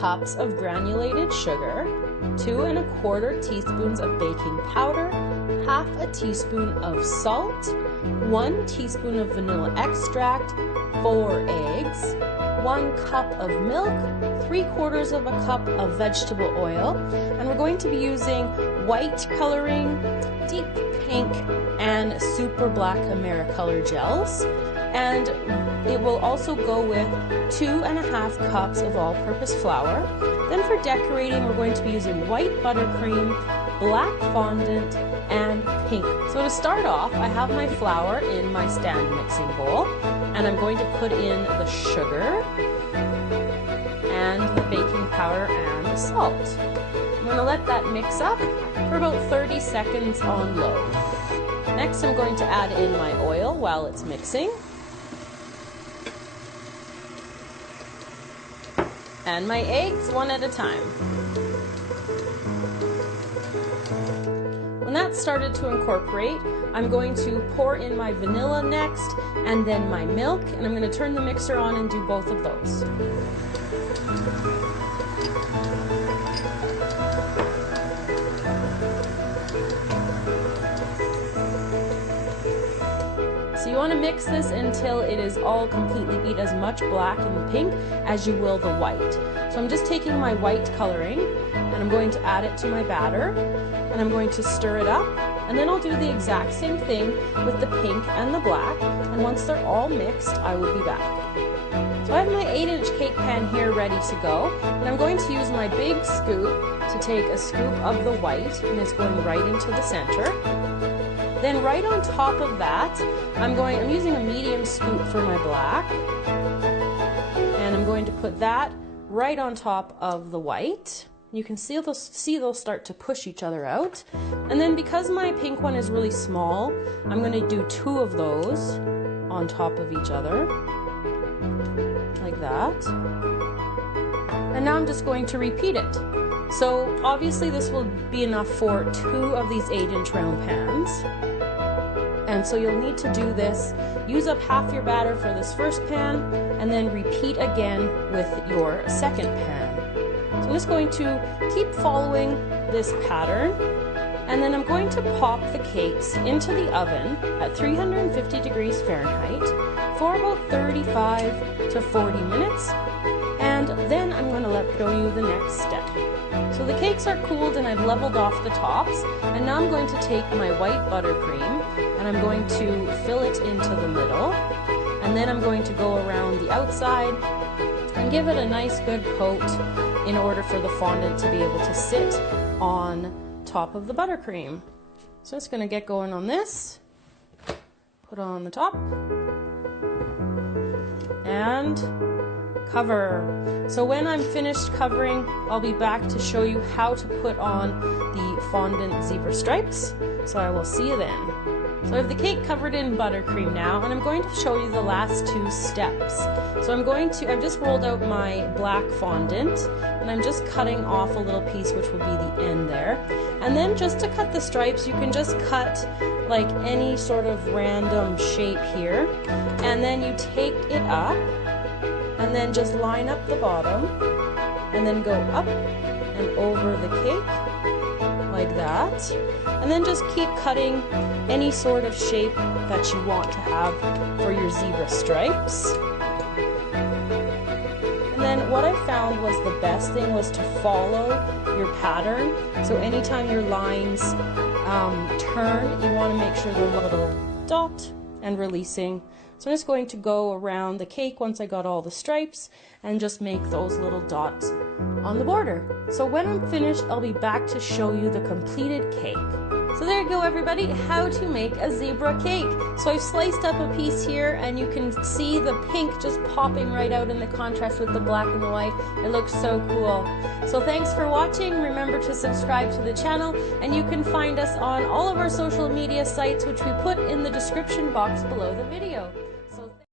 cups of granulated sugar, 2 1/4 teaspoons of baking powder, half a teaspoon of salt, 1 teaspoon of vanilla extract, 4 eggs, 1 cup of milk, 3/4 of a cup of vegetable oil, and we're going to be using white coloring, deep pink, and super black Americolor gels. And it will also go with 2 1/2 cups of all-purpose flour. Then for decorating, we're going to be using white buttercream, black fondant, and pink. So to start off, I have my flour in my stand mixing bowl, and I'm going to put in the sugar and the baking powder and the salt. I'm going to let that mix up for about 30 seconds on low. Next, I'm going to add in my oil while it's mixing. And my eggs one at a time. When that's started to incorporate, I'm going to pour in my vanilla next, and then my milk, and I'm going to turn the mixer on and do both of those. So you want to mix this until it is all completely beat, as much black and pink as you will the white. So I'm just taking my white coloring and I'm going to add it to my batter, and I'm going to stir it up, and then I'll do the exact same thing with the pink and the black, and once they're all mixed, I will be back. So I have my 8-inch cake pan here ready to go, and I'm going to use my big scoop to take a scoop of the white, and it's going right into the center. Then right on top of that, I'm using a medium scoop for my black, and I'm going to put that right on top of the white. You can see they'll start to push each other out. And then because my pink one is really small, I'm going to do 2 of those on top of each other, like that. And now I'm just going to repeat it. So obviously this will be enough for 2 of these 8-inch round pans. And so you'll need to do this, use up half your batter for this first pan, and then repeat again with your second pan. So I'm just going to keep following this pattern, and then I'm going to pop the cakes into the oven at 350 degrees Fahrenheit for about 35 to 40 minutes, and then I'm going to show you the next step. So the cakes are cooled and I've leveled off the tops, and now I'm going to take my white buttercream and I'm going to fill it into the middle, and then I'm going to go around the outside and give it a nice good coat in order for the fondant to be able to sit on top of the buttercream. So I'm just going to get going on this, put on the top, and cover. So when I'm finished covering, I'll be back to show you how to put on the fondant zebra stripes. So I will see you then. So I have the cake covered in buttercream now, and I'm going to show you the last 2 steps. So I've just rolled out my black fondant, and I'm just cutting off a little piece, which will be the end there. And then just to cut the stripes, you can just cut like any sort of random shape here, and then you take it up, and then just line up the bottom, and then go up and over the cake, like that. And then just keep cutting any sort of shape that you want to have for your zebra stripes. And then what I found was the best thing was to follow your pattern. So anytime your lines turn, you want to make sure they're a little dot and releasing. So I'm just going to go around the cake once I got all the stripes and just make those little dots on the border. So when I'm finished, I'll be back to show you the completed cake. So there you go, everybody, how to make a zebra cake. So I've sliced up a piece here, and you can see the pink just popping right out in the contrast with the black and the white. It looks so cool. So thanks for watching. Remember to subscribe to the channel, and you can find us on all of our social media sites, which we put in the description box below the video.